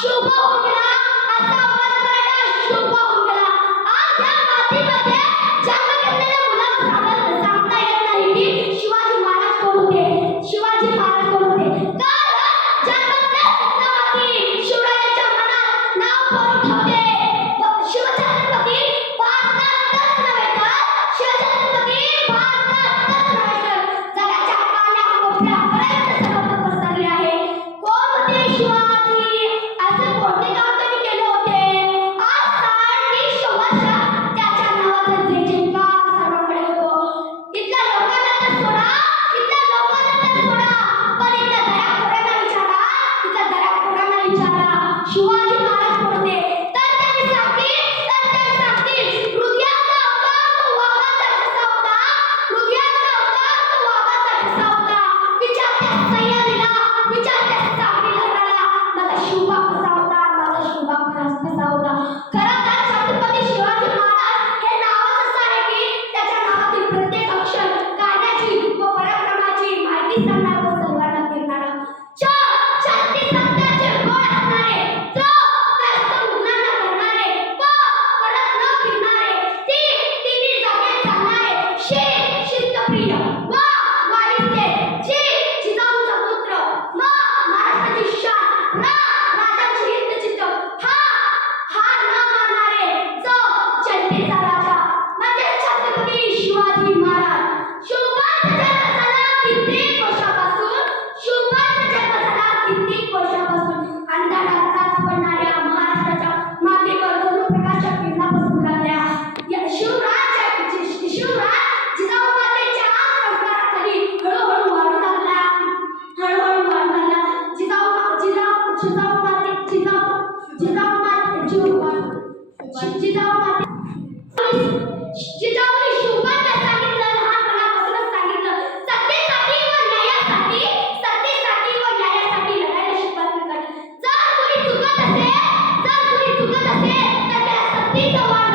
शुभ होऊन गेला, असा आवाज काढला, शुभ होऊन गेला. आज या मातीमध्ये जन्म घेतलेल्या मुलाला सांगता येत नाही की शिवाजी महाराज कोण होते, शिवाजी महाराज कोण होते. कारण जन्मल्याच माती शिवरायांच्या मनात नाव कोरून ठेवते. शिवछत्रपती भारतातच नव्हे तर शिवछत्रपती भारतातच नव्हे तर जगाच्या कानाकोपऱ्यापर्यंत सर्वत्र पसरले आहे. कोण होते शिवाजी, असे कोणते काम त्यांनी केले होते. आज 30 वर्ष त्याच्या नावाचा जयजयकार सर्वांकडे होतो. इथल्या लोकांना तर सोडा, इथल्या लोकांना तर सोडा, पण इथल्या दऱ्याखोऱ्यांना विचारा, इथल्या दऱ्याखोऱ्यांना विचारा शिवाजी महाराज कोण होते. तर त्यांनी सांगतील हृदयाचा अवतार तो वाघाचा ठसा होता, हृदयाचा अवतार तो वाघाचा ठसा होता. विचार त्या सह्याद्रीला, विचार त्या सागरी लहराला, माझा शिवबा कसा होता, माझा शिवबा कसा होता. खरं तर छत्रपती शिवाजी महाराज हे नावच असं आहे की त्याच्या नावातील प्रत्येक अक्षर कार्याची व पराक्रमाची माहिती सांगणार व सर्वांना देणारा. छाती सत्याचे गोड असणारे, त्रस्त मुलांना करणारे, परत न फिरणारे, तिन्ही जागे चालणारे, शिस्तप्रिय व वारिस्ते, जिजाऊचा पुत्र, महाराष्ट्राची शान, राजाची हितचित्त, हार न मानणारे, जनतेचा राजा म्हणजे छत्रपती शिवाजी महाराज. शिवबांचा जन्म झाला कित्येक वर्षापासून, शिवबांचा जन्म झाला कित्येक वर्षापासून. अंधारात रात पडणाऱ्या महाराष्ट्राच्या मातीवर जणू प्रकाशाच्या किरणा पसरू लागल्या. शिवराज जिजाऊ मातेच्या संस्काराखाली हळूहळू वाढू लागला, हळूहळू वाढू लागला. जिजाऊ माते जिजाऊ माते जिजाऊने शिवबांना सांगितलं, लहानपणापासूनच सांगितलं, सत्तेसाठी व न्यायासाठी लढायला शिकवायला. जर कुणी चुकत असेल तर त्या सत्तेचा वाट